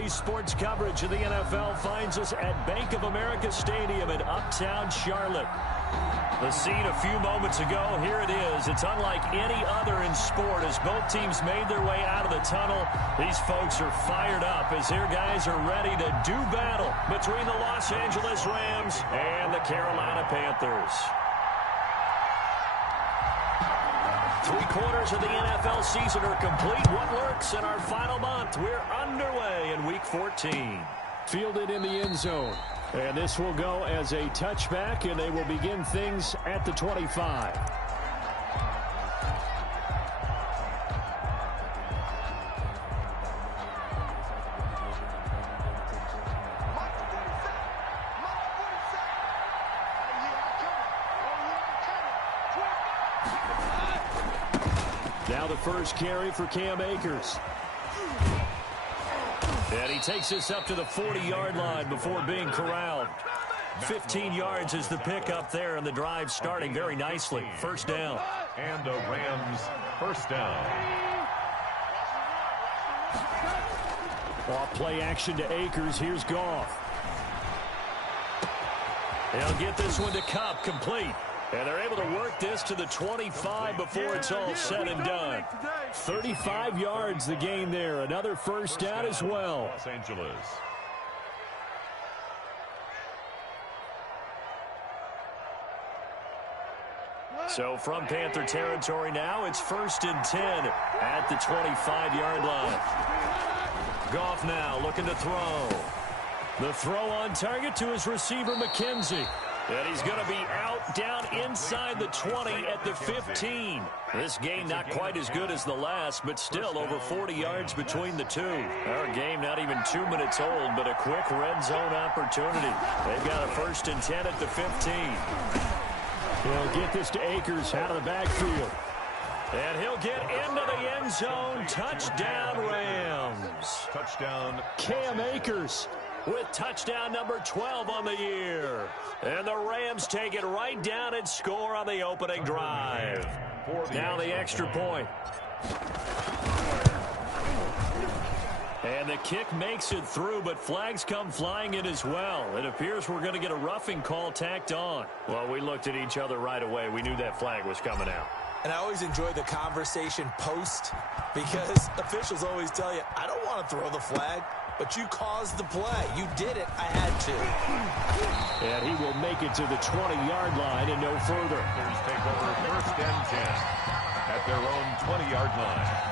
Today's sports coverage of the NFL finds us at Bank of America Stadium in Uptown Charlotte. The scene a few moments ago, here it is. It's unlike any other in sport as both teams made their way out of the tunnel. These folks are fired up as their guys are ready to do battle between the Los Angeles Rams and the Carolina Panthers. 3/4 of the NFL season are complete. What lurks in our final month? We're underway in Week 14. Fielded in the end zone. And this will go as a touchback, and they will begin things at the 25. Now the first carry for Cam Akers. And he takes this up to the 40-yard line before being corralled. 15 yards is the pickup there, and the drive starting very nicely. First down. And the Rams first down. Off play action to Akers. Here's Goff. They'll get this one to Kupp, complete. And they're able to work this to the 25 before it's all said and done. 35 yards the gain there. Another first down as well. Los Angeles. So from Panther territory now, it's 1st and 10 at the 25-yard line. Goff now looking to throw. The throw on target to his receiver, McKenzie. And he's going to be out down inside the 20 at the 15. This game not quite as good as the last, but still over 40 yards between the two. Our game not even 2 minutes old, but a quick red zone opportunity. They've got a 1st and 10 at the 15. He'll get this to Akers out of the backfield. And he'll get into the end zone. Touchdown, Rams. Touchdown. Cam Akers with touchdown number 12 on the year. And the Rams take it right down and score on the opening drive. Now the extra point. And the kick makes it through, but flags come flying in as well. It appears we're going to get a roughing call tacked on. Well, we looked at each other right away. We knew that flag was coming out. And I always enjoy the conversation post because officials always tell you, I don't want to throw the flag, but you caused the play. You did it. I had to. And he will make it to the 20-yard line and no further. Panthers take over 1st and 10 at their own 20-yard line.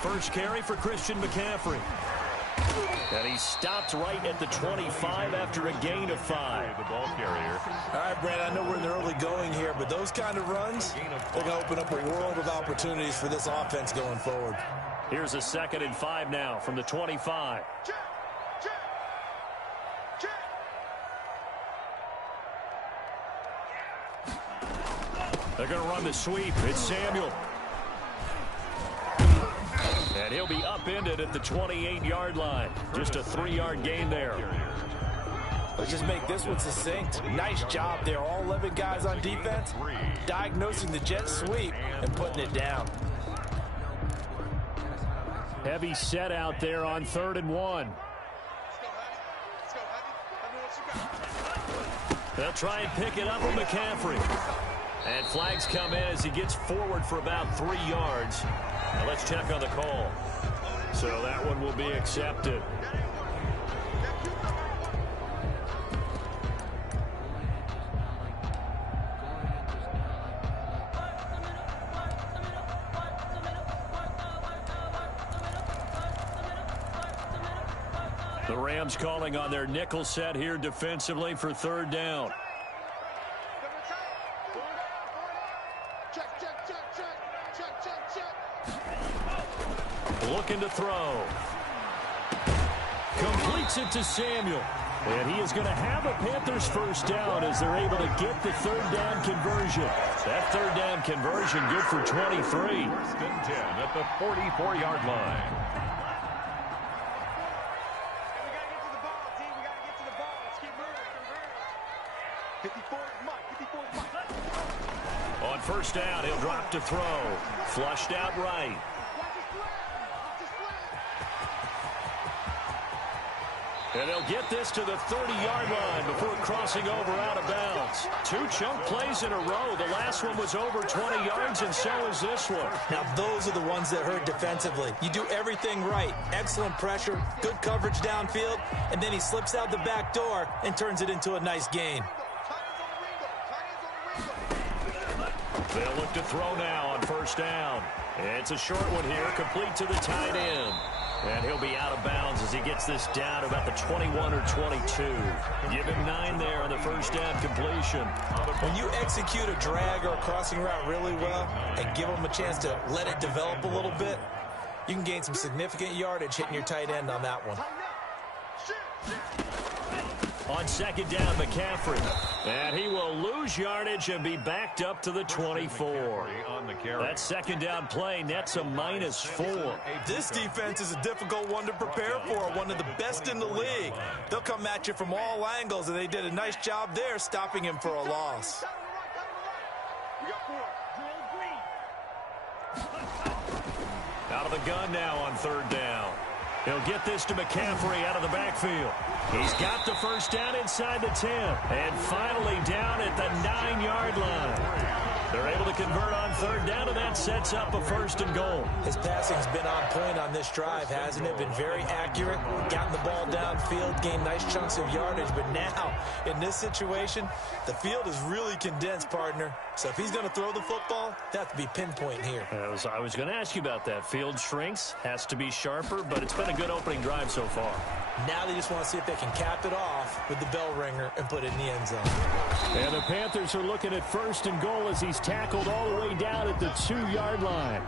First carry for Christian McCaffrey. And he stopped right at the 25 after a gain of 5. The ball carrier. All right, Brad, I know we're in the early going here, but those kind of runs, they're going to open up a world of opportunities for this offense going forward. Here's a 2nd and 5 now from the 25. They're going to run the sweep. It's Samuel. And he'll be upended at the 28-yard line. Just a 3-yard gain there. Let's just make this one succinct. Nice job there. All 11 guys on defense diagnosing the jet sweep and putting it down. Heavy set out there on 3rd and 1. They'll try and pick it up with McCaffrey. And flags come in as he gets forward for about 3 yards. Now let's check on the call. So that one will be accepted. The Rams calling on their nickel set here defensively for 3rd down. Looking to throw. Completes it to Samuel. And he is going to have a Panthers first down as they're able to get the 3rd down conversion. That 3rd down conversion good for 23. 1st and 10 at the 44-yard line. On first down, he'll drop to throw. Flushed out right. And they'll get this to the 30-yard line before crossing over out of bounds. 2 chunk plays in a row. The last one was over 20 yards, and so is this one. Now, those are the ones that hurt defensively. You do everything right. Excellent pressure, good coverage downfield, and then he slips out the back door and turns it into a nice gain. They'll look to throw now on first down. It's a short one here, complete to the tight end. And he'll be out of bounds as he gets this down to about the 21 or 22. Give him 9 there on the first down completion. When you execute a drag or a crossing route really well and give him a chance to let it develop a little bit, you can gain some significant yardage hitting your tight end on that one. On second down, McCaffrey. And he will lose yardage and be backed up to the 24. That second down play nets a -4. This defense is a difficult one to prepare for, one of the best in the league. They'll come at you from all angles, and they did a nice job there stopping him for a loss. Out of the gun now on third down. He'll get this to McCaffrey out of the backfield. He's got the first down inside the 10. And finally down at the 9-yard line. They're able to convert on third down, and that sets up a first and goal. His passing's been on point on this drive, hasn't it? Been very accurate, gotten the ball downfield, gained nice chunks of yardage. But now, in this situation, the field is really condensed, partner. So if he's going to throw the football, that has to be pinpoint here. I was going to ask you about that. Field shrinks, has to be sharper, but it's been a good opening drive so far. Now they just want to see if they can cap it off with the bell ringer and put it in the end zone. And the Panthers are looking at first and goal as he's tackled all the way down at the 2-yard line.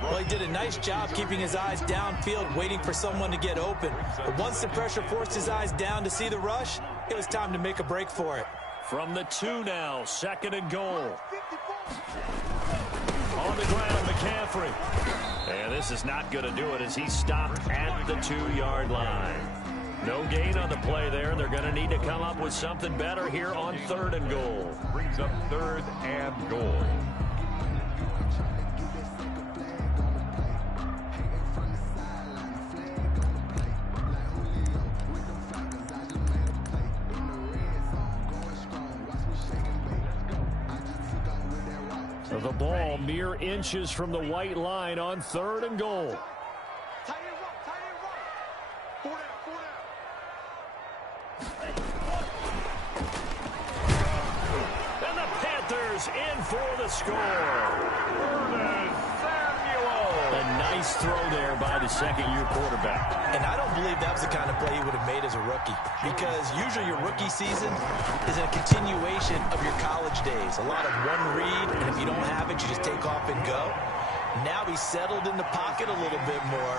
Well, he did a nice job keeping his eyes downfield, waiting for someone to get open. But once the pressure forced his eyes down to see the rush, it was time to make a break for it. From the 2 now, second and goal. On the ground, McCaffrey. And this is not going to do it as he stopped at the 2-yard line. No gain on the play there. They're going to need to come up with something better here on third and goal. Brings up third and goal. The ball mere inches from the white line on third and goal. And the Panthers in for the score. A nice throw there by the second-year quarterback. And I don't believe that was the kind of play he would have made as a rookie, because usually your rookie season is a continuation of your college days. A lot of one read, and if you don't have it, you just take off and go. Now he's settled in the pocket a little bit more,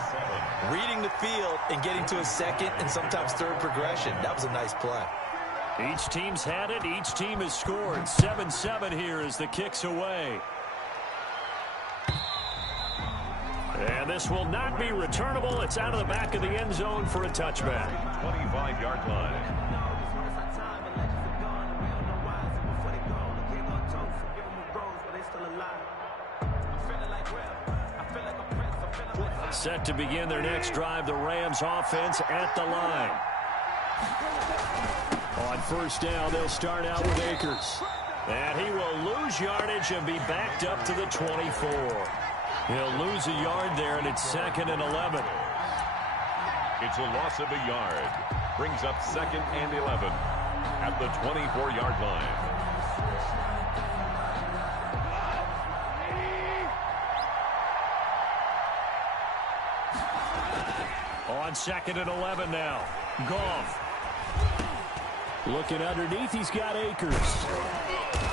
reading the field and getting to his second and sometimes third progression. That was a nice play. Each team's had it. Each team has scored. 7-7 here as the kick's away. And this will not be returnable. It's out of the back of the end zone for a touchback. 25-yard line. Set to begin their next drive, the Rams offense at the line. On first down, they'll start out with Akers. And he will lose yardage and be backed up to the 24. He'll lose a yard there, and it's second and 11. It's a loss of a yard. Brings up second and 11 at the 24-yard line. On second and 11 now. Goff. Looking underneath, he's got Akers.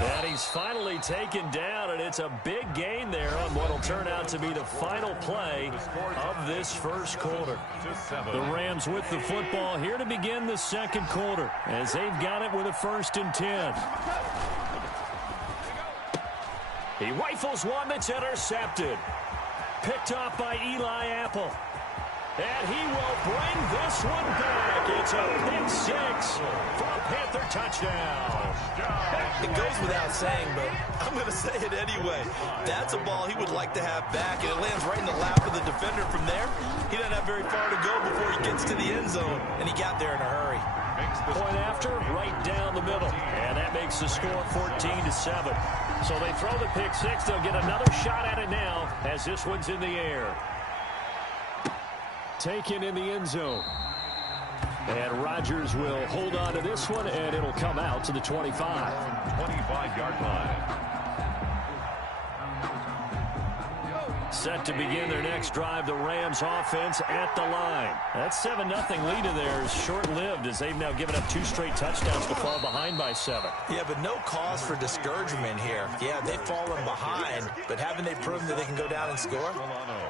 And he's finally taken down, and it's a big gain there on what will turn out to be the final play of this first quarter. The Rams with the football here to begin the second quarter as they've got it with a 1st and 10. He rifles one that's intercepted. Picked off by Eli Apple. And he will bring this one back. It's a pick six for a Panther touchdown. It goes without saying, but I'm going to say it anyway. That's a ball he would like to have back, and it lands right in the lap of the defender from there. He doesn't have very far to go before he gets to the end zone, and he got there in a hurry. Point after, right down the middle. And that makes the score 14-7. So they throw the pick six. They'll get another shot at it now as this one's in the air. Taken in the end zone. And Rodgers will hold on to this one, and it'll come out to the 25. 25-yard line. Set to begin their next drive, the Rams offense at the line. That 7-0 lead of theirs is short-lived as they've now given up 2 straight touchdowns to fall behind by 7. Yeah, but no cause for discouragement here. Yeah, they've fallen behind, but haven't they proven that they can go down and score?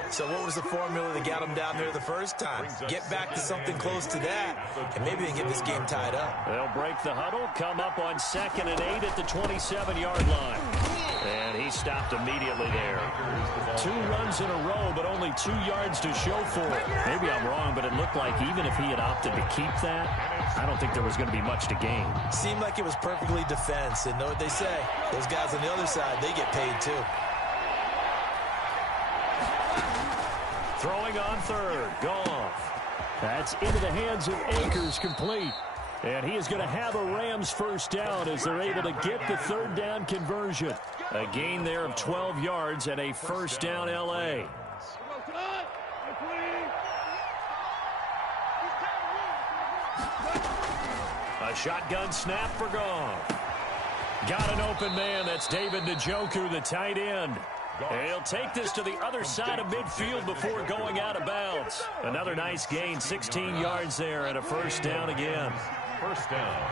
So what was the formula that got them down there the first time? Get back to something close to that, and maybe they get this game tied up. They'll break the huddle, come up on 2nd and 8 at the 27-yard line. And he stopped immediately there. 2 runs in a row, but only 2 yards to show for it. Maybe I'm wrong, but it looked like even if he had opted to keep that, I don't think there was going to be much to gain. Seemed like it was perfectly defense, and know what they say. Those guys on the other side, they get paid too. Throwing on 3rd, Goff. That's into the hands of Akers, complete. And he is going to have a Rams first down as they're able to get the 3rd down conversion. A gain there of 12 yards and a first down L.A. A shotgun snap for Goff. Got an open man. That's David Njoku, the tight end. And he'll take this to the other side of midfield before going out of bounds. Another nice gain, 16 yards there and a first down again. First down.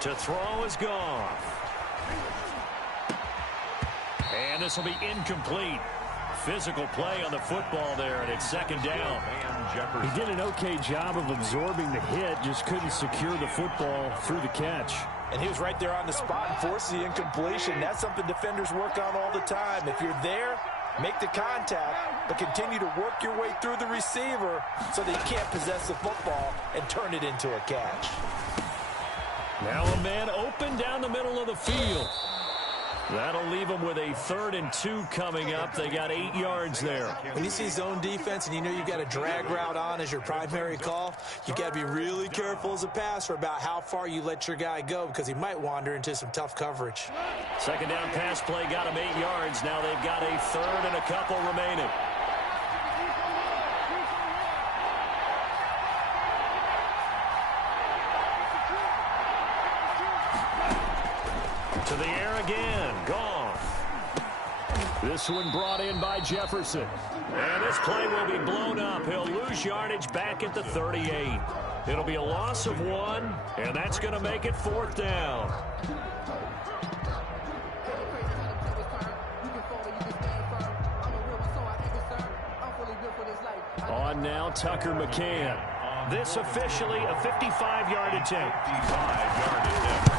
To throw is Goff. And this will be incomplete. Physical play on the football there, and it's 2nd down. He did an okay job of absorbing the hit, just couldn't secure the football through the catch. And he was right there on the spot and forced the incompletion. That's something defenders work on all the time. If you're there, make the contact, but continue to work your way through the receiver so that you can't possess the football and turn it into a catch. Now a man open down the middle of the field. That'll leave them with a 3rd and 2 coming up. They got 8 yards there. When you see zone defense and you know you've got a drag route on as your primary call, you've got to be really careful as a passer about how far you let your guy go because he might wander into some tough coverage. 2nd down pass play got them 8 yards. Now they've got a 3rd and a couple remaining. To the air again, Goff. This one brought in by Jefferson. And this play will be blown up. He'll lose yardage back at the 38. It'll be a loss of 1, and that's going to make it 4th down. On now, Tucker McCann. This officially a 55-yard attempt. 55-yard attempt.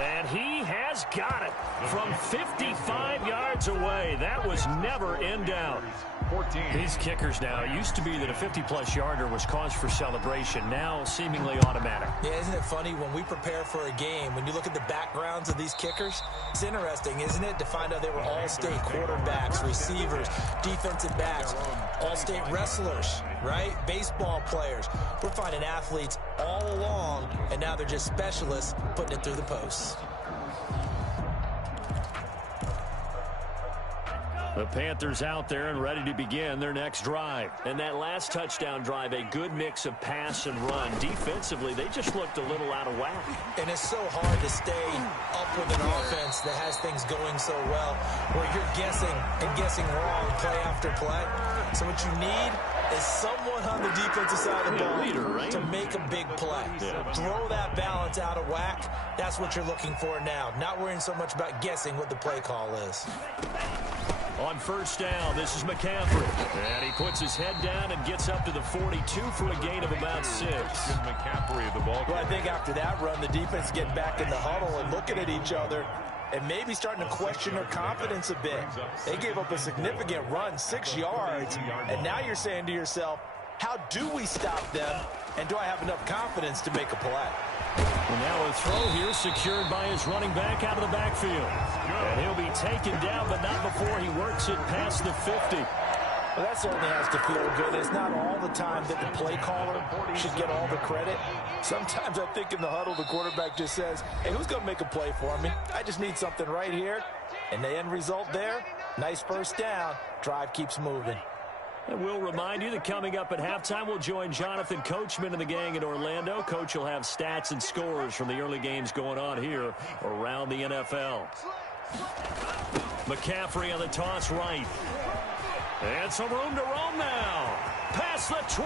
And he has got it from 55 yards away. That was never in doubt. 14. These kickers now, it used to be that a 50-plus yarder was cause for celebration. Now seemingly automatic. Yeah, isn't it funny when we prepare for a game, when you look at the backgrounds of these kickers, it's interesting, isn't it, to find out they were all-state quarterbacks, receivers, defensive backs, all-state wrestlers, right? Baseball players. We're finding athletes all along, and now they're just specialists putting it through the posts. The Panthers out there and ready to begin their next drive. And that last touchdown drive, a good mix of pass and run. Defensively, they just looked a little out of whack. And it's so hard to stay up with an offense that has things going so well, where you're guessing and guessing wrong play after play. So what you need is someone on the defensive side of the ball to make a big play. Throw that balance out of whack. That's what you're looking for now. Not worrying so much about guessing what the play call is. On first down, this is McCaffrey. And he puts his head down and gets up to the 42 for a gain of about 6. McCaffrey, the ball. Well, I think after that run, the defense getting back in the huddle and looking at each other and maybe starting to question their confidence a bit. They gave up a significant run, 6 yards, and now you're saying to yourself, how do we stop them, and do I have enough confidence to make a play? And now a throw here secured by his running back out of the backfield. And he'll be taken down, but not before he works it past the 50. Well, that certainly has to feel good. It's not all the time that the play caller should get all the credit. Sometimes I think in the huddle, the quarterback just says, hey, who's going to make a play for me? I just need something right here. And the end result there, nice first down. Drive keeps moving. And we'll remind you that coming up at halftime, we'll join Jonathan Coachman and the gang in Orlando. Coach will have stats and scores from the early games going on here around the NFL. McCaffrey on the toss right. And some room to roam now. Past the 20.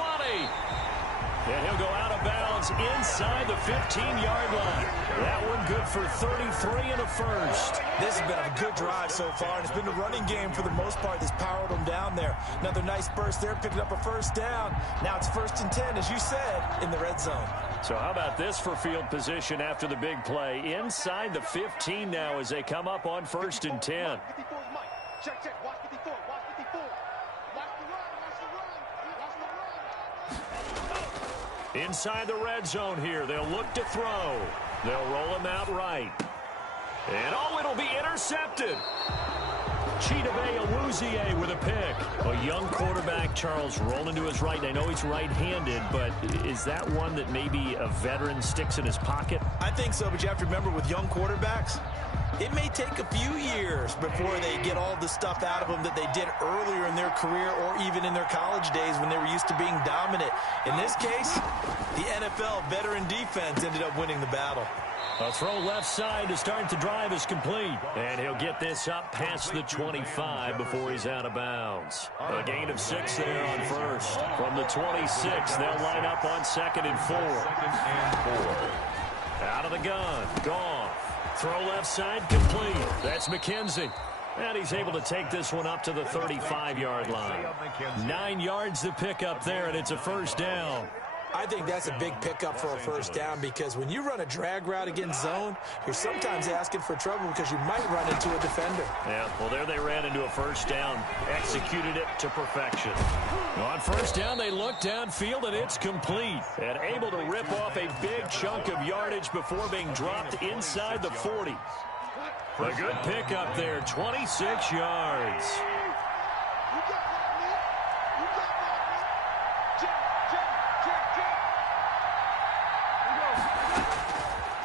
And he'll go out of bounds inside the 15-yard line. That one good for 33 and a first. This has been a good drive so far, and it's been the running game for the most part that's powered them down there. Another nice burst there, picking up a first down. Now it's 1st and 10, as you said, in the red zone. So how about this for field position after the big play? Inside the 15 now as they come up on 1st and 10. Check, check. Watch 54. Watch 54. Watch the run. Watch the run. Watch the run. Inside the red zone here. They'll look to throw. They'll roll him out right. And, oh, it'll be intercepted. Chidobe Awuzie with a pick. A young quarterback, Charles, rolling to his right. I know he's right-handed, but is that one that maybe a veteran sticks in his pocket? I think so, but you have to remember with young quarterbacks, it may take a few years before they get all the stuff out of them that they did earlier in their career or even in their college days when they were used to being dominant. In this case, the NFL veteran defense ended up winning the battle. A throw left side to start the drive is complete. And he'll get this up past the 25 before he's out of bounds. A gain of 6 there on first. From the 26, they'll line up on 2nd and 4. Out of the gun. Goff. Throw left side complete. That's McKenzie. And he's able to take this one up to the 35-yard line. 9 yards to pick up there, and it's a first down. I think that's a big pickup for a first down because when you run a drag route against zone, you're sometimes asking for trouble because you might run into a defender. Yeah, well, there they ran into a first down, executed it to perfection. On first down, they look downfield, and it's complete. And able to rip off a big chunk of yardage before being dropped inside the 40. A good pickup there, 26 yards.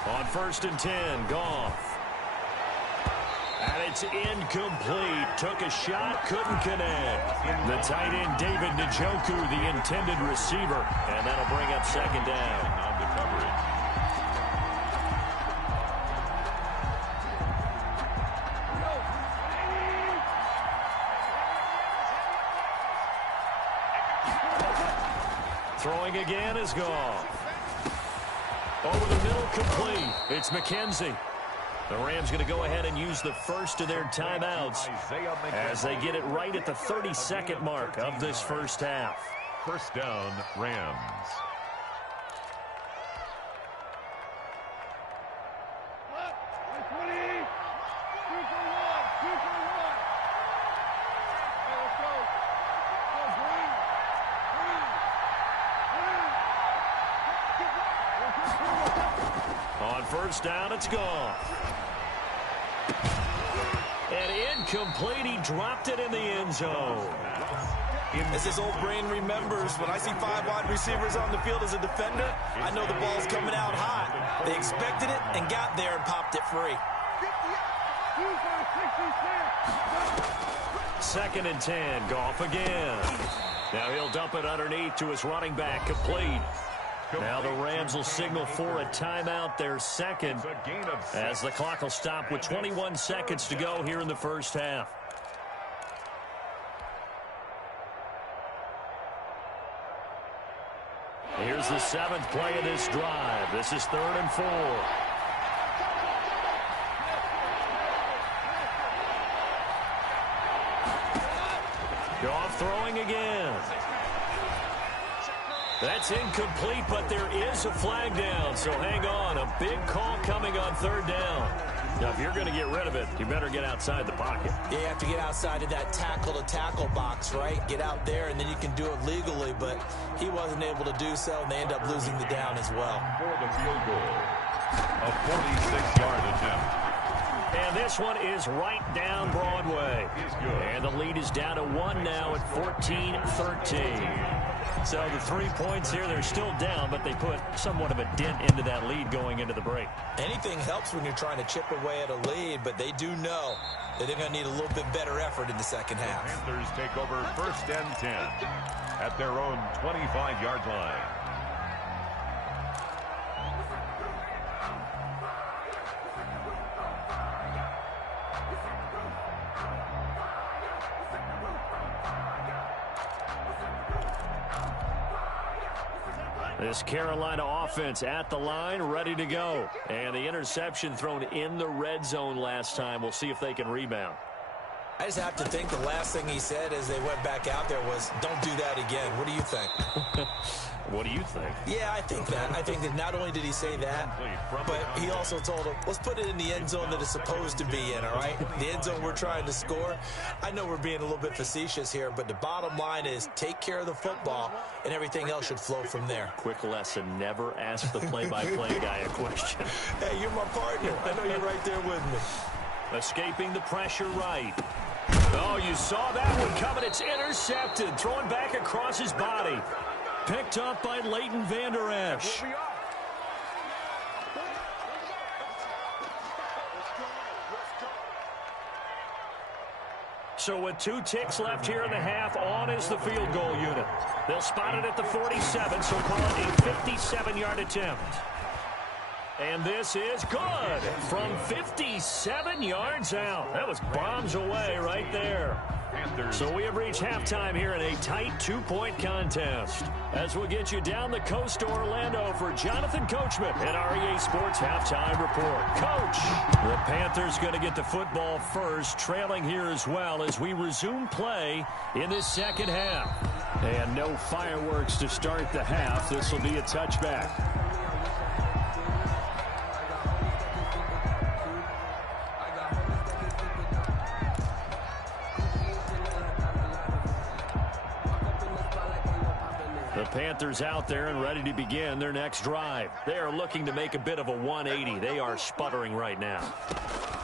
On 1st and 10, Goff. And it's incomplete. Took a shot, couldn't connect. The tight end, David Njoku, the intended receiver. And that'll bring up 2nd down. On the coverage. Throwing again is Goff. Over the middle, complete. It's McKenzie. The Rams going to go ahead and use the first of their timeouts as they get it right at the 32nd mark of this first half. First down, Rams. On first down, it's gone. And incomplete. He dropped it in the end zone. As his old brain remembers, when I see 5 wide receivers on the field as a defender, I know the ball's coming out hot. They expected it and got there and popped it free. 2nd and 10, Goff again. Now he'll dump it underneath to his running back, complete. Now the Rams will signal for a timeout, their second, as the clock will stop with 21 seconds to go here in the first half. Here's the 7th play of this drive. This is 3rd and 4. Goff throwing again. That's incomplete, but there is a flag down, so hang on. A big call coming on third down. Now, if you're going to get rid of it, you better get outside the pocket. Yeah, you have to get outside of that tackle-to-tackle box, right? Get out there, and then you can do it legally, but he wasn't able to do so, and they end up losing the down as well. For the field goal, a 46-yard attempt. And this one is right down Broadway. And the lead is down to 1 now at 14-13. So the 3 points here, they're still down, but they put somewhat of a dent into that lead going into the break. Anything helps when you're trying to chip away at a lead, but they do know that they're going to need a little bit better effort in the second half. The Panthers take over 1st and 10 at their own 25-yard line. This Carolina offense at the line, ready to go. And the interception thrown in the red zone last time. We'll see if they can rebound. I just have to think the last thing he said as they went back out there was, don't do that again. What do you think? What do you think? Yeah, I think that. I think that not only did he say that, but he also told him, let's put it in the end zone that it's supposed to be in, all right? The end zone we're trying to score. I know we're being a little bit facetious here, but the bottom line is take care of the football, and everything else should flow from there. Quick lesson, never ask the play-by-play guy a question. Hey, you're my partner. I know you're right there with me. Escaping the pressure right. Oh, you saw that one coming. It's intercepted. Throwing back across his body. Picked up by Leighton Vander Esch. So with 2 ticks left here in the half, on is the field goal unit. They'll spot it at the 47, so call it a 57-yard attempt. And this is good from 57 yards out. That was bombs away right there. So we have reached halftime here in a tight 2-point contest. As we'll get you down the coast to Orlando for Jonathan Coachman at REA Sports Halftime Report. Coach, the Panthers going to get the football first, trailing here as well as we resume play in this second half. And no fireworks to start the half. This will be a touchback. The Panthers out there and ready to begin their next drive. They are looking to make a bit of a 180. They are sputtering right now.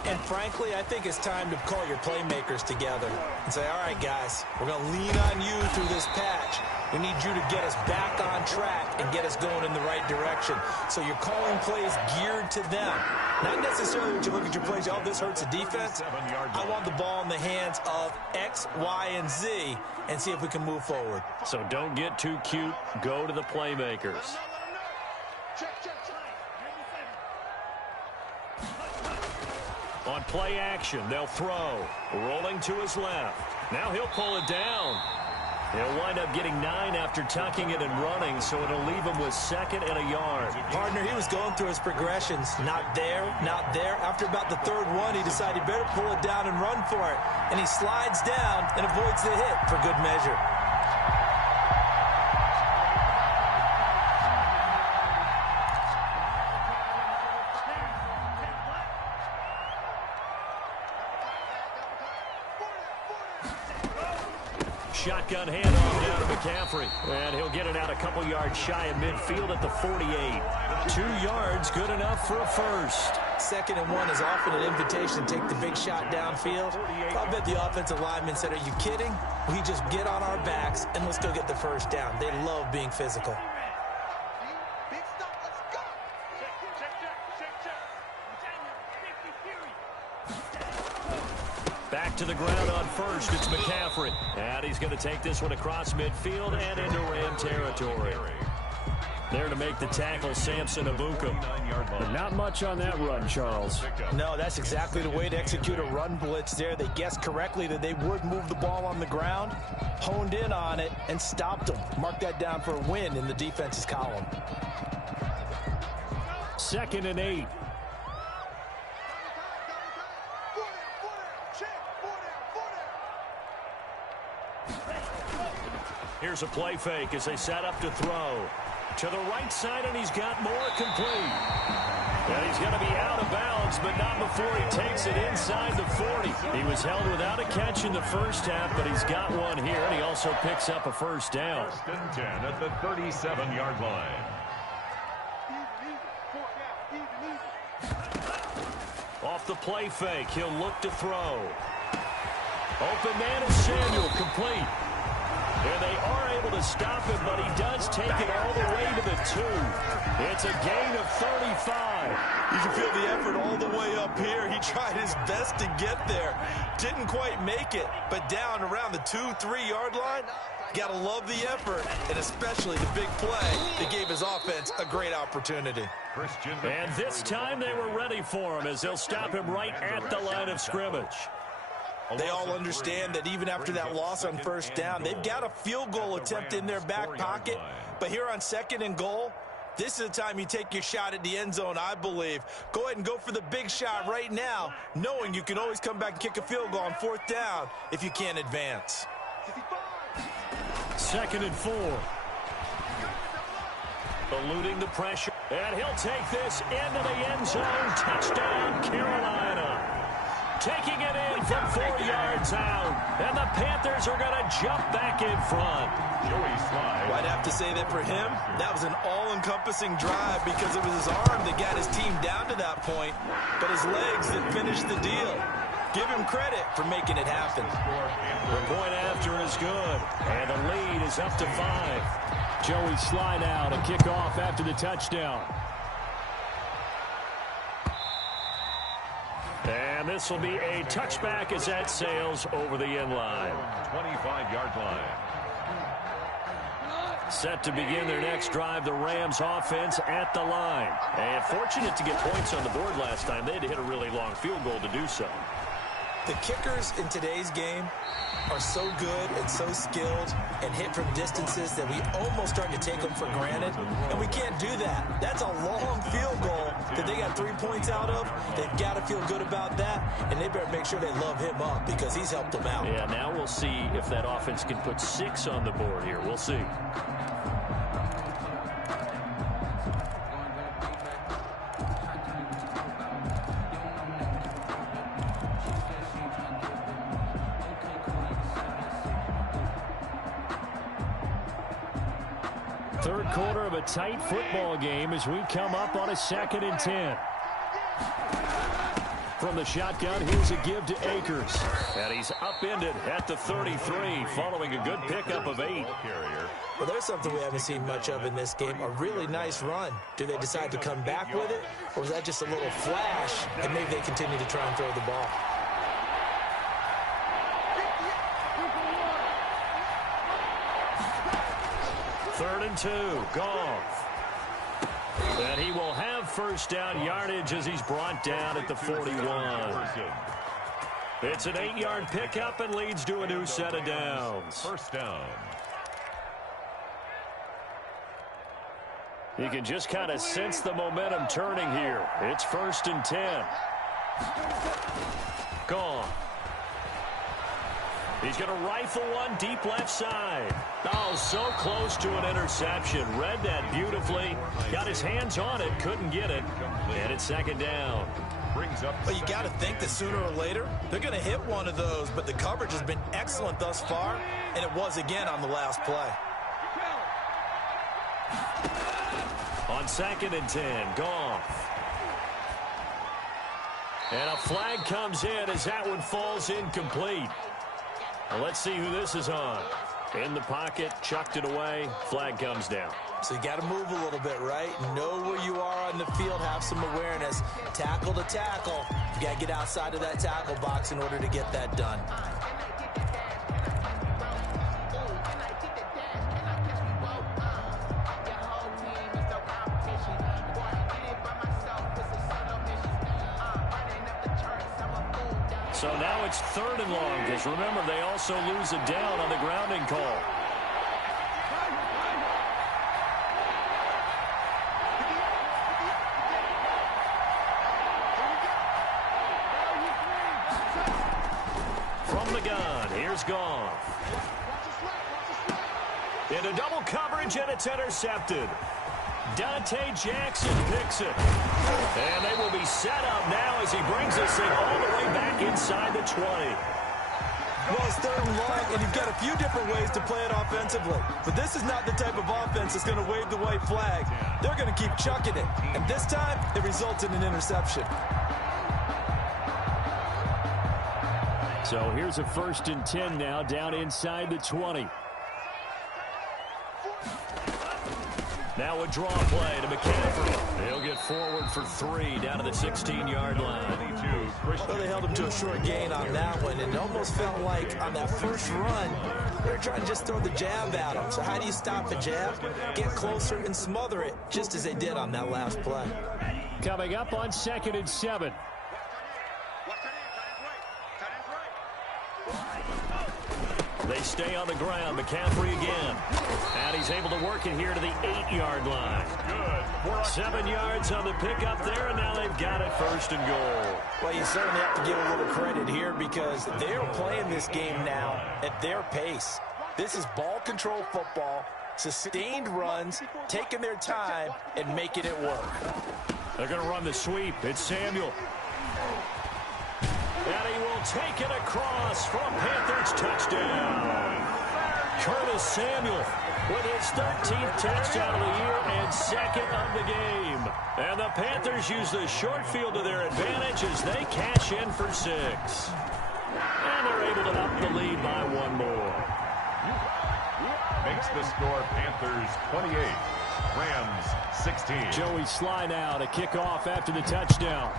And frankly, I think it's time to call your playmakers together and say, all right, guys, we're going to lean on you through this patch. We need you to get us back on track and get us going in the right direction. So you're calling plays geared to them. Not necessarily when you look at your plays, oh, this hurts the defense. I want the ball in the hands of X, Y, and Z and see if we can move forward. So don't get too cute. Go to the playmakers. On play action, they'll throw. Rolling to his left. Now he'll pull it down. He'll wind up getting 9 after tucking it and running, so it'll leave him with 2nd and a yard. Partner, he was going through his progressions. Not there, not there. After about the 3rd one, he decided he better pull it down and run for it. And he slides down and avoids the hit for good measure. Shotgun handoff down to McCaffrey. And he'll get it out a couple yards shy of midfield at the 48. 2 yards, good enough for a first. 2nd and 1 is often an invitation to take the big shot downfield. I bet the offensive lineman said, are you kidding? We just get on our backs and let's go get the first down. They love being physical. Back to the ground on first. It's McCaffrey. And he's going to take this one across midfield and into Ram territory. There to make the tackle, Samson Abuka. Not much on that run, Charles. No, that's exactly the way to execute a run blitz there. They guessed correctly that they would move the ball on the ground, honed in on it, and stopped them. Mark that down for a win in the defense's column. 2nd and 8. Here's a play fake as they set up to throw. To the right side, and he's got more complete. And he's going to be out of bounds, but not before he takes it inside the 40. He was held without a catch in the first half, but he's got one here, and he also picks up a first down. First and 10 at the 37-yard line. Off the play fake, he'll look to throw. Open man is Samuel, complete. And they are able to stop him, but he does take it all the way to the 2. It's a gain of 35. You can feel the effort all the way up here. He tried his best to get there. Didn't quite make it, but down around the 2-3-yard line, got to love the effort, and especially the big play that gave his offense a great opportunity. And this time they were ready for him as they'll stop him right at the line of scrimmage. They all understand that even after that loss on first down, they've got a field goal attempt in their back pocket. But here on 2nd and goal, this is the time you take your shot at the end zone, I believe. Go ahead and go for the big shot right now, knowing you can always come back and kick a field goal on 4th down if you can't advance. 2nd and 4. Eluding the pressure. And he'll take this into the end zone. Touchdown, Carolina. Taking it in from 4 yards out. And the Panthers are going to jump back in front. Well, I'd have to say that for him, that was an all-encompassing drive because it was his arm that got his team down to that point, but his legs that finished the deal. Give him credit for making it happen. The point after is good. And the lead is up to 5. Joey Sly now to kick off after the touchdown. And this will be a touchback as that sails over the end line. 25-yard line. Set to begin their next drive, the Rams offense at the line. And fortunate to get points on the board last time. They had to hit a really long field goal to do so. The kickers in today's game are so good and so skilled and hit from distances that we almost start to take them for granted, and we can't do that. That's a long field goal that they got 3 points out of. They've got to feel good about that, and they better make sure they love him up because he's helped them out. Yeah, now we'll see if that offense can put 6 on the board here. We'll see. Third quarter of a tight football game as we come up on a 2nd and 10. From the shotgun, here's a give to Akers. And he's upended at the 33 following a good pickup of 8. Well, there's something we haven't seen much of in this game, a really nice run. Do they decide to come back with it, or was that just a little flash, and maybe they continue to try and throw the ball? Third and 2, Goff. And he will have first down yardage as he's brought down at the 41. It's an 8-yard pickup and leads to a new set of downs. First down. You can just kind of sense the momentum turning here. It's 1st and 10. Goff. He's going to rifle one deep left side. Oh, so close to an interception. Read that beautifully. Got his hands on it, couldn't get it. And it's 2nd down. Well, you got to think that sooner or later, they're going to hit one of those. But the coverage has been excellent thus far, and it was again on the last play. On 2nd and 10, Goff. And a flag comes in as that one falls incomplete. Well, let's see who this is on. In the pocket, chucked it away, flag comes down. So you got to move a little bit, right? Know where you are on the field, have some awareness. Tackle to tackle. You got to get outside of that tackle box in order to get that done. So now it's 3rd and long, because remember, they also lose a down on the grounding call. From the gun, here's Goff. Into double coverage, and it's intercepted. Dante Jackson picks it. And they will be set up now as he brings this thing all the way back inside the 20. Well, it's third and long, and you've got a few different ways to play it offensively. But this is not the type of offense that's going to wave the white flag. They're going to keep chucking it. And this time, it results in an interception. So here's a 1st and 10 now, down inside the 20. Now a draw play to McCaffrey. He'll get forward for 3 down to the 16-yard line. Well, they held him to a short gain on that one, and it almost felt like on that first run, they were trying to just throw the jab at him. So how do you stop a jab? Get closer and smother it, just as they did on that last play. Coming up on 2nd and 7. They stay on the ground. McCaffrey again. And he's able to work it here to the 8-yard line. Good. 7 yards on the pickup there, and now they've got it 1st and goal. Well, you certainly have to give a little credit here because they're playing this game now at their pace. This is ball control football, sustained runs, taking their time, and making it work. They're going to run the sweep. It's Samuel. And he will take it across for a Panthers touchdown. Curtis Samuel with his 13th touchdown of the year and 2nd of the game. And the Panthers use the short field to their advantage as they cash in for 6. And they're able to up the lead by 1 more. Makes the score Panthers 28, Rams 16. Joey Sly now to kick off after the touchdown.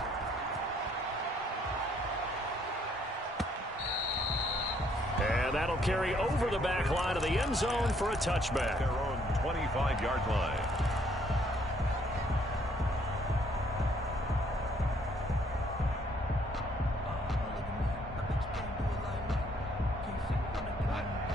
And that'll carry over the back line of the end zone for a touchback. Their own 25-yard line.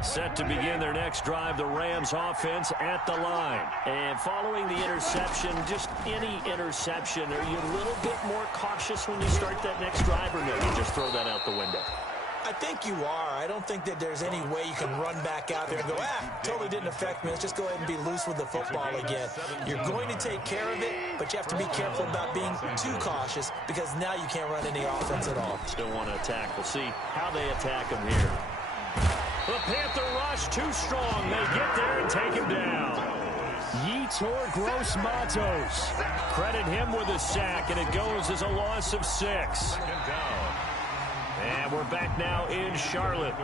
Set to begin their next drive, the Rams offense at the line. And following the interception, just any interception, are you a little bit more cautious when you start that next drive, or no, you just throw that out the window? I think you are. I don't think that there's any way you can run back out there and go, totally didn't affect me. Let's just go ahead and be loose with the football again. You're going to take care of it, but you have to be careful about being too cautious because now you can't run any offense at all. Still want to attack. We'll see how they attack him here. The Panther rush too strong. They get there and take him down. Yetur Gross-Matos. Credit him with a sack, and it goes as a loss of 6. And we're back now in Charlotte.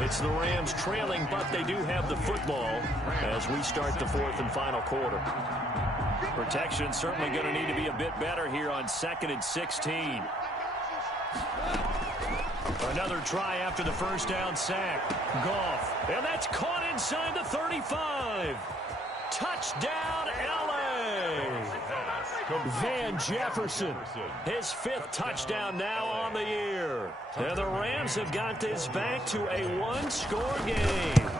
It's the Rams trailing, but they do have the football as we start the 4th and final quarter. Protection certainly going to need to be a bit better here on 2nd and 16. Another try after the first down sack. Goff. And that's caught inside the 35. Touchdown, L.A. Van Jefferson, his 5th touchdown now on the year. And the Rams have got this back to a 1-score game.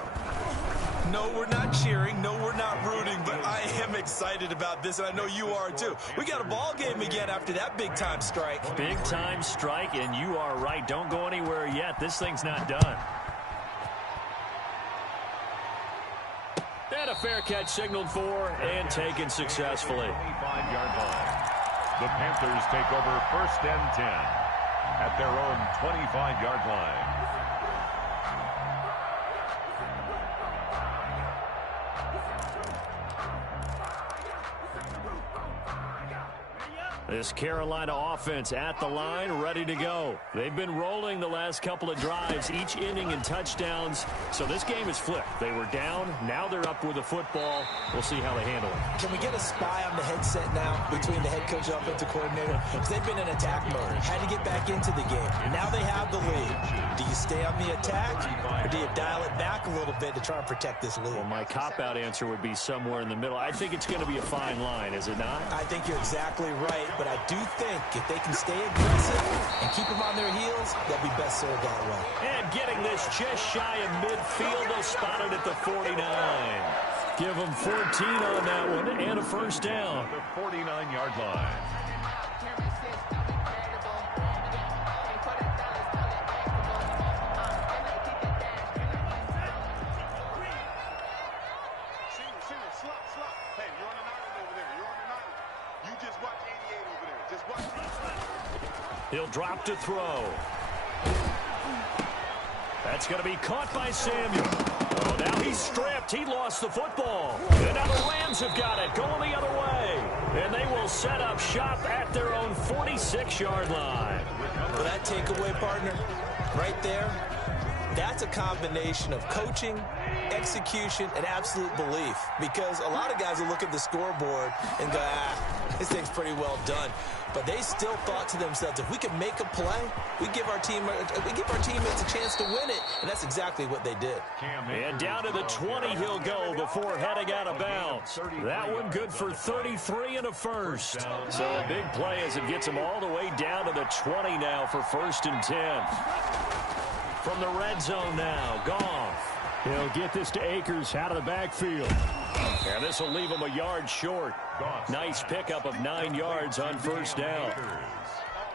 No, we're not cheering. No, we're not rooting, but I am excited about this, and I know you are too. We got a ball game again after that big-time strike. Big-time strike, and you are right. Don't go anywhere yet. This thing's not done. And a fair catch signaled for and taken successfully. 25-yard line. The Panthers take over 1st and 10 at their own 25-yard line. This Carolina offense at the line, ready to go. They've been rolling the last couple of drives, each inning in touchdowns. So this game is flipped. They were down. Now they're up with the football. We'll see how they handle it. Can we get a spy on the headset now between the head coach and offensive coordinator? Because they've been in attack mode. Had to get back into the game. Now they have the lead. Do you stay on the attack, or do you dial it back a little bit to try and protect this lead? Well, my cop-out answer would be somewhere in the middle. I think it's going to be a fine line, is it not? I think you're exactly right, but I do think if they can stay aggressive and keep them on their heels, they'll be best served that way. And getting this just shy of midfield, they'll spot it at the 49. Give them 14 on that one and a first down. The 49-yard line. He'll drop to throw. That's going to be caught by Samuel. Oh, now he's stripped. He lost the football. And now the Rams have got it, going the other way. And they will set up shop at their own 46-yard line. For that takeaway, partner, right there, that's a combination of coaching, execution, and absolute belief. Because a lot of guys will look at the scoreboard and go, this thing's pretty well done. But they still thought to themselves, if we can make a play, we give our teammates a chance to win it. And that's exactly what they did. And down to the 20 he'll go before heading out of bounds. That one good for 33 and a first. So a big play as it gets him all the way down to the 20 now for 1st and 10. From the red zone now, Goff. He'll get this to Akers out of the backfield. And this will leave him a yard short. Nice pickup of 9 yards on 1st down.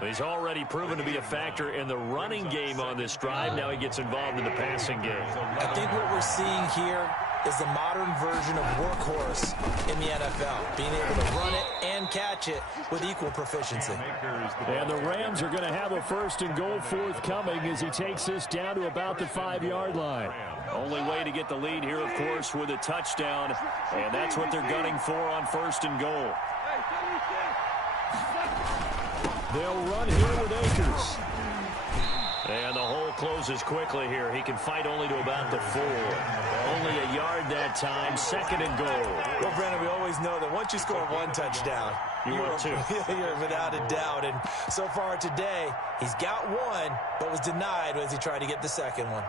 He's already proven to be a factor in the running game on this drive. Now he gets involved in the passing game. I think what we're seeing here is the modern version of workhorse in the NFL, being able to run it and catch it with equal proficiency. And the Rams are going to have a 1st and goal forthcoming as he takes this down to about the 5-yard line. Only way to get the lead here, of course, with a touchdown, and that's what they're gunning for on 1st and goal. They'll run here with Akers. And the hole closes quickly here. He can fight only to about the 4. Only a yard that time. 2nd and goal. Well, Brandon, we always know that once you score 1 touchdown, you're without a doubt. And so far today, he's got 1, but was denied as he tried to get the 2nd one.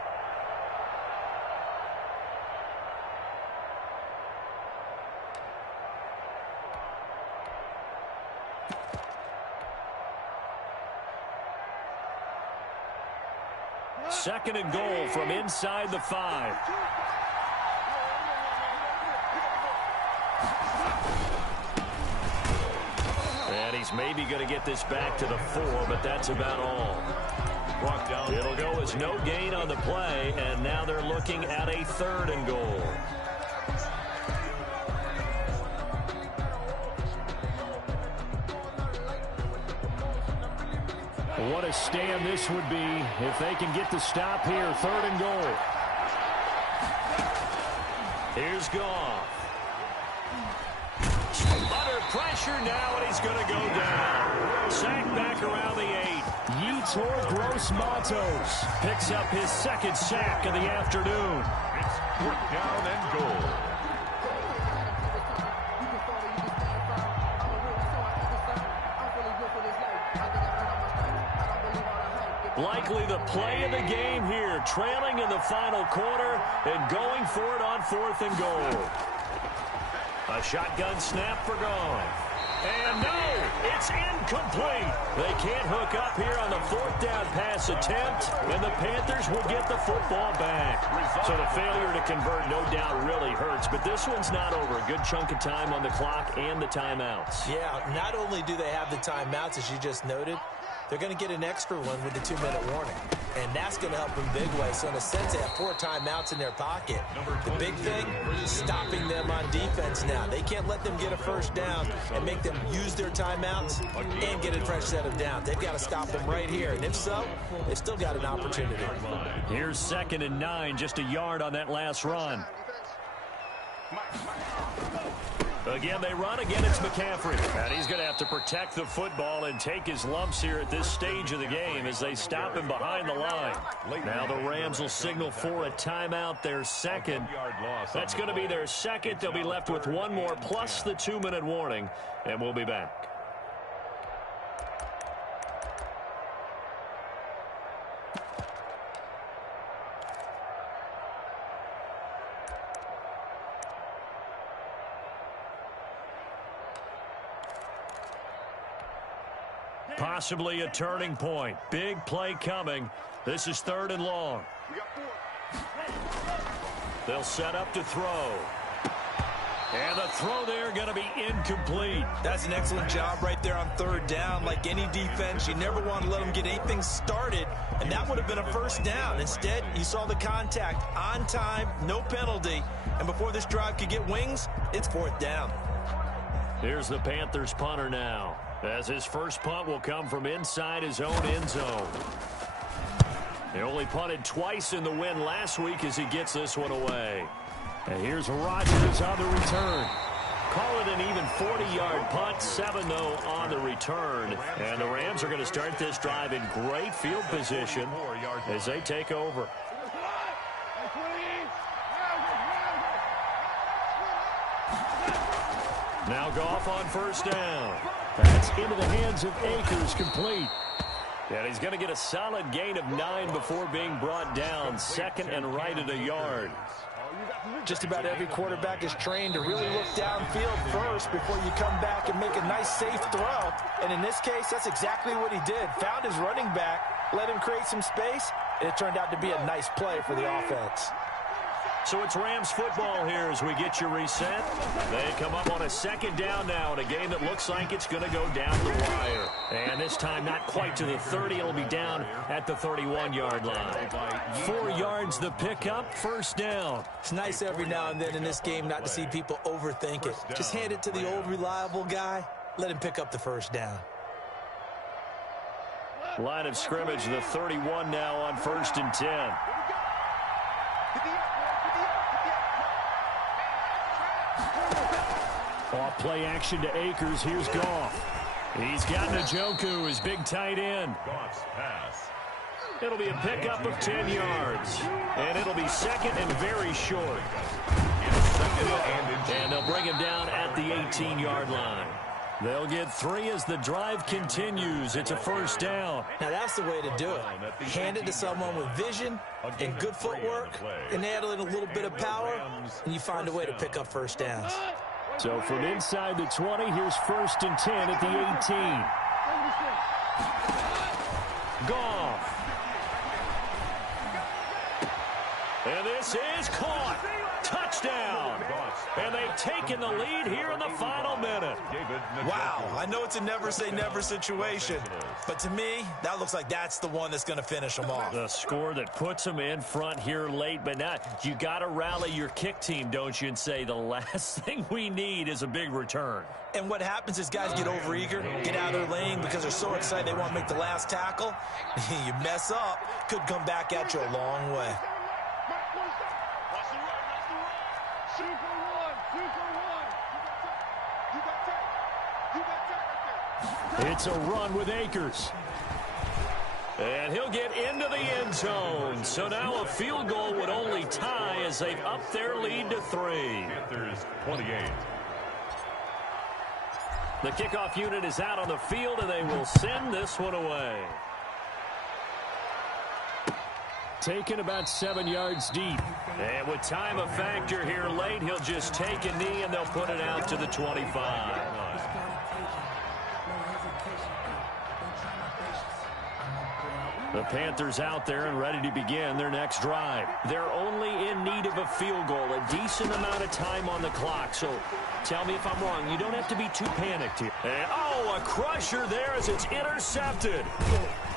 Second and goal from inside the 5. And he's maybe going to get this back to the 4, but that's about all. It'll go as no gain on the play, and now they're looking at a 3rd and goal. What a stand this would be if they can get the stop here. 3rd and goal. Here's Goff. Under pressure now, and he's going to go down. Sacked back around the 8. Yetur Gross-Matos picks up his 2nd sack of the afternoon. It's 4th down and goal. Likely the play of the game here, trailing in the final quarter and going for it on 4th and goal. A shotgun snap for Goff. And no, it's incomplete. They can't hook up here on the 4th down pass attempt, and the Panthers will get the football back. So the failure to convert no doubt really hurts, but this one's not over. A good chunk of time on the clock and the timeouts. Yeah, not only do they have the timeouts, as you just noted, they're going to get an extra one with the 2-minute warning. And that's going to help them big way. So in a sense, they have 4 timeouts in their pocket. The big thing, stopping them on defense now. They can't let them get a 1st down and make them use their timeouts and get a fresh set of downs. They've got to stop them right here. And if so, they've still got an opportunity. Here's 2nd and 9, just a yard on that last run. Again, they run. Again, it's McCaffrey. And he's going to have to protect the football and take his lumps here at this stage of the game as they stop him behind the line. Now the Rams will signal for a timeout, their 2nd. That's going to be their 2nd. They'll be left with 1 more plus the 2-minute warning, and we'll be back. Possibly a turning point. Big play coming. This is 3rd and long. They'll set up to throw. And the throw there going to be incomplete. That's an excellent job right there on 3rd down. Like any defense, you never want to let them get anything started, and that would have been a 1st down. Instead, you saw the contact on time, no penalty, and before this drive could get wings, it's 4th down. Here's the Panthers punter now. as his first punt will come from inside his own end zone. He only punted twice in the win last week as he gets this one away. And here's Rodgers on the return. Call it an even 40-yard punt, 7-0 on the return. And the Rams are going to start this drive in great field position as they take over. Now Goff on first down. That's into the hands of Akers, complete. And he's going to get a solid gain of 9 before being brought down. Second and right at a yard. Just about every quarterback is trained to really look downfield first before you come back and make a nice, safe throw. And in this case, that's exactly what he did. Found his running back, let him create some space, and it turned out to be a nice play for the offense. So it's Rams football here as we get you reset. They come up on a second down now in a game that looks like it's going to go down the wire. And this time not quite to the 30. It'll be down at the 31-yard line. 4 yards the pickup, first down. It's nice every now and then in this game not to see people overthink it. Just hand it to the old reliable guy. Let him pick up the first down. Line of scrimmage, the 31 now on first and 10. Off play action to Akers. Here's Goff. He's got Njoku, his big tight end. Goff's pass. It'll be a pickup of 10 yards. And it'll be second and very short. And they'll bring him down at the 18-yard line. They'll get 3 as the drive continues. It's a first down. Now that's the way to do it. Hand it to someone with vision and good footwork, and add in a little bit of power, and you find a way to pick up first downs. So from inside the 20, here's first and 10 at the 18. Goff. And this is caught. Touchdown. And they've taken the lead here in the final minute. Wow, I know it's a never-say-never situation, but to me, that looks like that's the one that's going to finish them off. The score that puts them in front here late, but now you got to rally your kick team, don't you, and say the last thing we need is a big return. And what happens is guys get overeager, get out of their lane because they're so excited they want to make the last tackle. You mess up, could come back at you a long way. It's a run with Akers. And he'll get into the end zone. So now a field goal would only tie as they've upped their lead to 3. Panthers 28. The kickoff unit is out on the field, and they will send this one away. Taken about 7 yards deep. And with time a factor here late, he'll just take a knee, and they'll put it out to the 25. The Panthers out there and ready to begin their next drive. They're only in need of a field goal, a decent amount of time on the clock. So tell me if I'm wrong. You don't have to be too panicked here. And, oh, a crusher there as it's intercepted.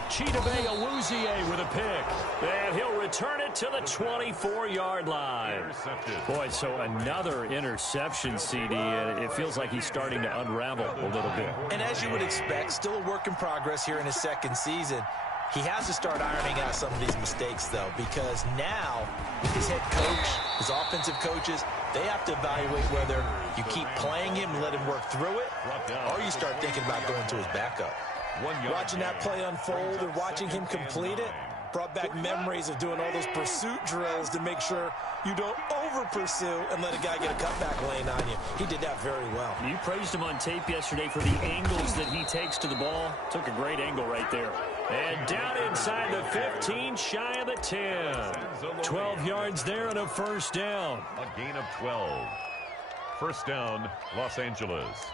Chidobe Awuzie with a pick. And he'll return it to the 24-yard line. Boy, so another interception, CD, and it feels like he's starting to unravel a little bit. And as you would expect, still a work in progress here in his second season. He has to start ironing out some of these mistakes, though, because now his head coach, his offensive coaches, they have to evaluate whether you keep playing him and let him work through it, or you start thinking about going to his backup. Watching that play unfold and watching him complete it brought back memories of doing all those pursuit drills to make sure you don't over-pursue and let a guy get a cutback lane on you. He did that very well. You praised him on tape yesterday for the angles that he takes to the ball. Took a great angle right there. And down inside the 15, shy of the 10. 12 yards there and a first down. A gain of 12. First down, Los Angeles.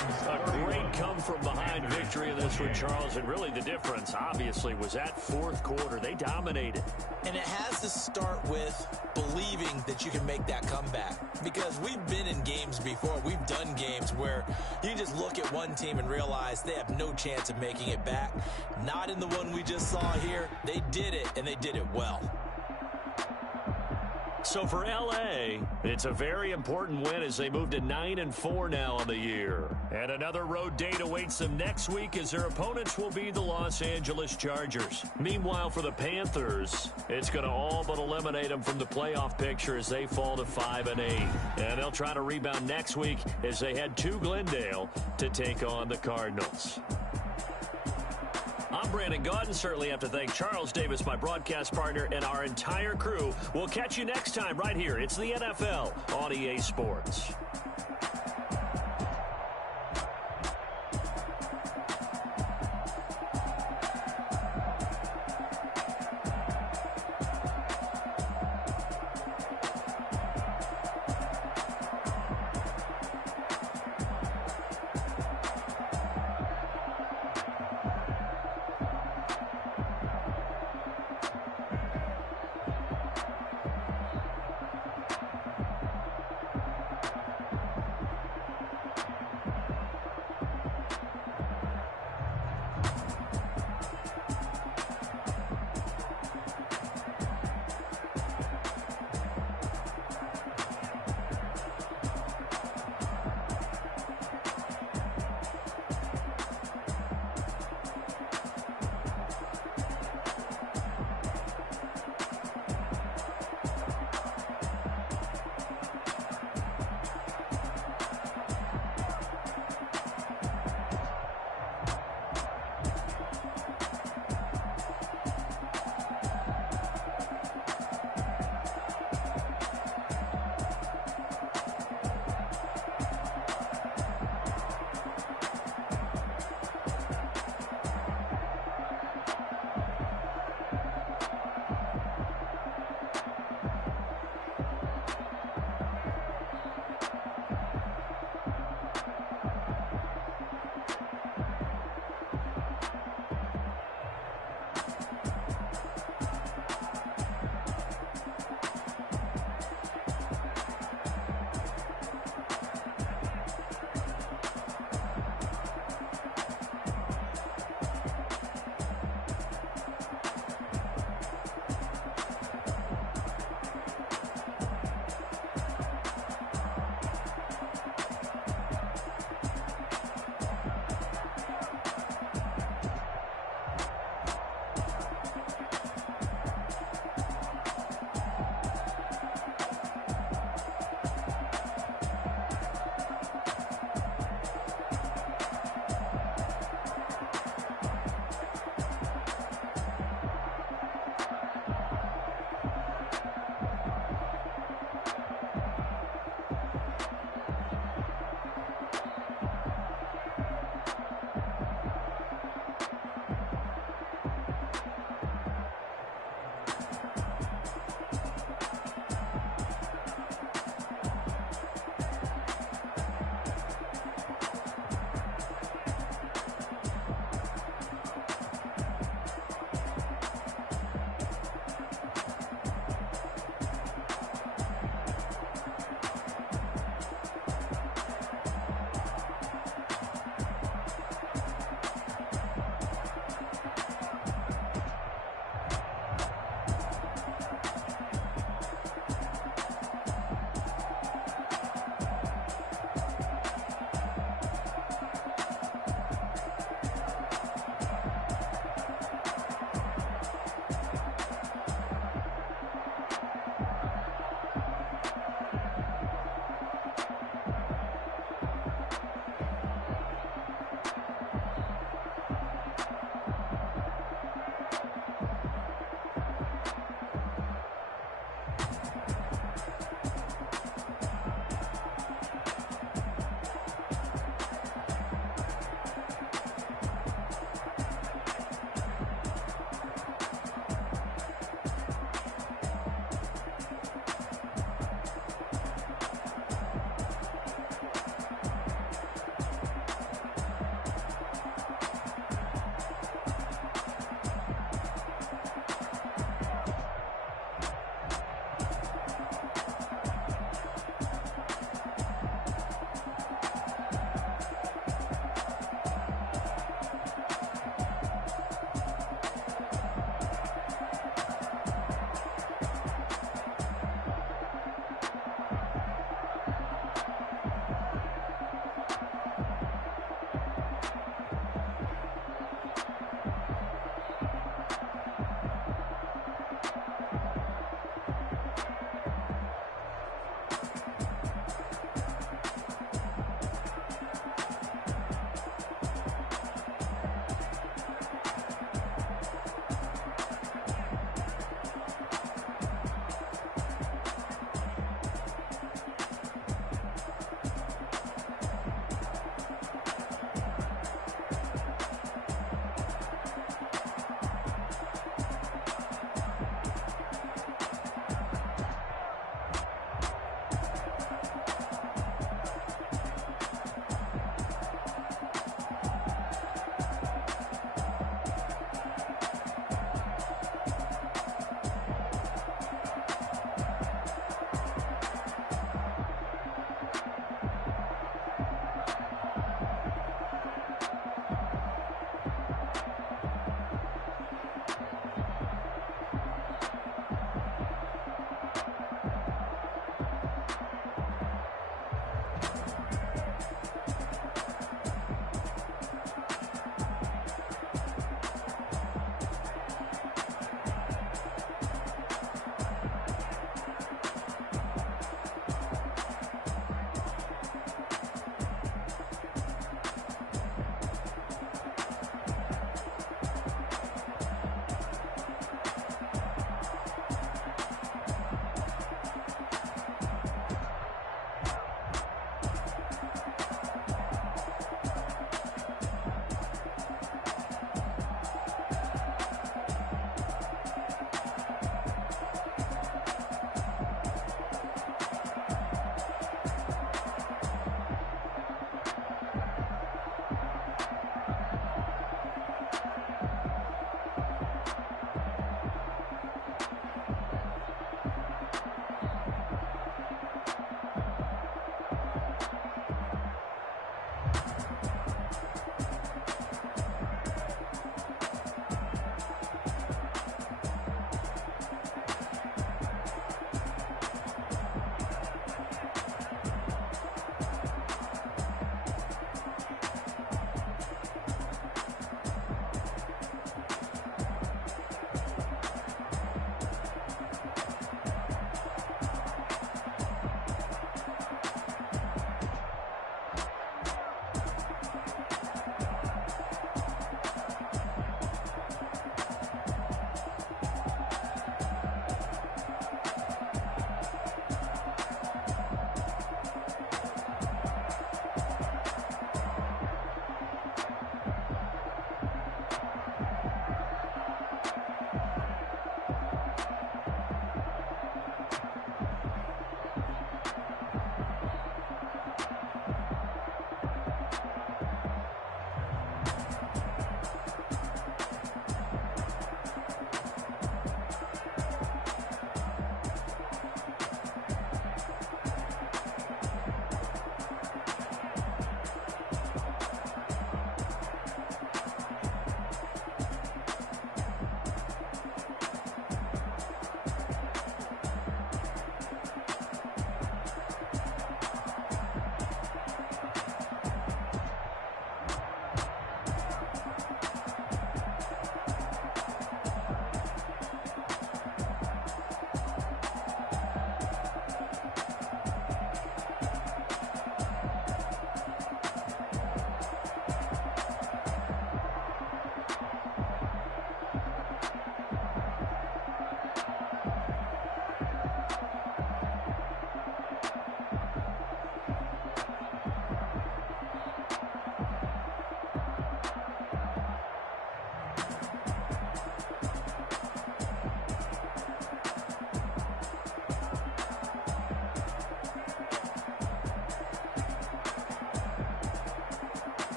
A great come-from-behind victory in this one, Charles. And really the difference, obviously, was that fourth quarter. They dominated. And it has to start with believing that you can make that comeback. Because we've been in games before. We've done games where you just look at one team and realize they have no chance of making it back. Not in the one we just saw here. They did it, and they did it well. So for L.A., it's a very important win as they move to 9-4 now on the year. And another road date awaits them next week as their opponents will be the Los Angeles Chargers. Meanwhile, for the Panthers, it's going to all but eliminate them from the playoff picture as they fall to 5-8. And they'll try to rebound next week as they head to Glendale to take on the Cardinals. I'm Brandon Gaudin. Certainly have to thank Charles Davis, my broadcast partner, and our entire crew. We'll catch you next time right here. It's the NFL on EA Sports.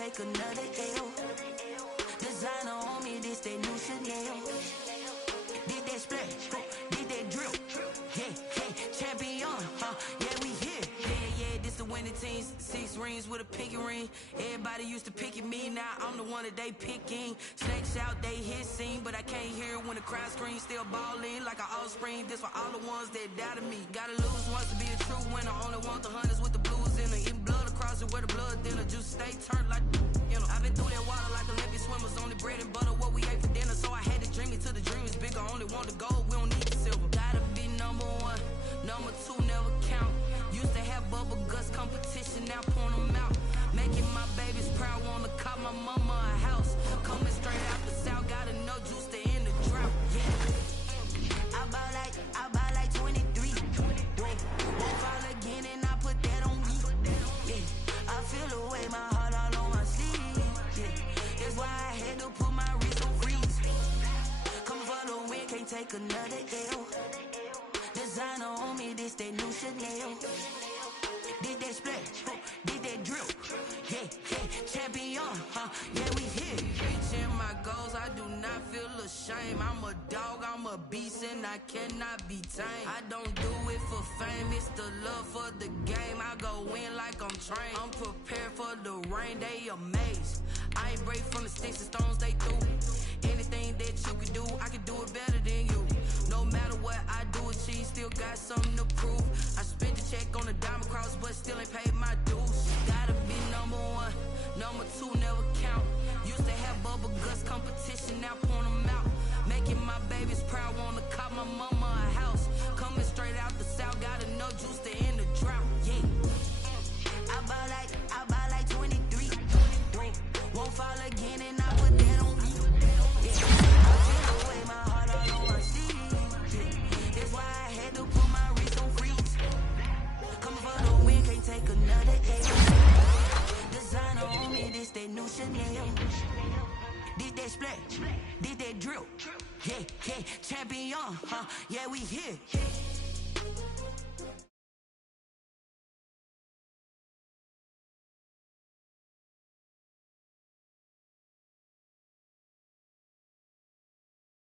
take another L. Designer on me, this that new Chanel. Did that splash, did that drill. Yeah, champion, yeah, we here. Yeah, this the winning team. 6 rings with a pinky ring. Everybody used to pick at me, now I'm the one that they picking. Snakes out, they hit scene, but I can't hear it when the crowd screams. Still balling like an offspring. This for all the ones that doubted me. Gotta lose once to be a true winner. Only want the hunters with the blues in it. Eating blood across it where the blood dinner. Juice stay turned like, you know. I've been through that water like Olympic swimmers. Only bread and butter, what we ate for dinner. So I had to dream it till the dream is bigger. Only want the gold, we don't need the silver. Gotta be number 1, number 2 never count. Used to have bubble guts competition, now point them out. Making my babies proud, wanna cop my mama a house. Coming straight out the south, gotta know juice to end the drought. Yeah, I buy like 23. Won't fall again and I put that on me. Yeah, I feel the way, my heart all on my sleeve. Yeah, that's why I had to put my wrist on freeze. Come for the win, can't take another L. Designer on me, this that new Chanel. Did that splash, did that drill. Yeah, champion, yeah, we here. Reaching my goals, I do not feel ashamed. I'm a dog, I'm a beast, and I cannot be tamed. I don't do it for fame, it's the love for the game. I go in like I'm trained. I'm prepared for the rain, they amazed. I ain't break from the sticks and stones they threw. Anything that you can do, I can do it better than you. No matter what I do, achieve, still got something to prove. I spent the check on the diamond cross, but still ain't paid my dues. Gotta be number 1, number 2 never count. Used to have bubble guts competition, now point them out. Making my babies proud, wanna cop my mama a house. Coming straight out the south, gotta know juice to end the drought. Yeah, I buy like 23. Won't fall again and I put that on me. Yeah, I feel the way, my heart all on my sleeve. Yeah, that's why I had to put my wrist on freeze. Coming for the win, can't take another L. Designer on me, this that new Chanel. Did that splash, did that drill. Yeah, champion, yeah, we here.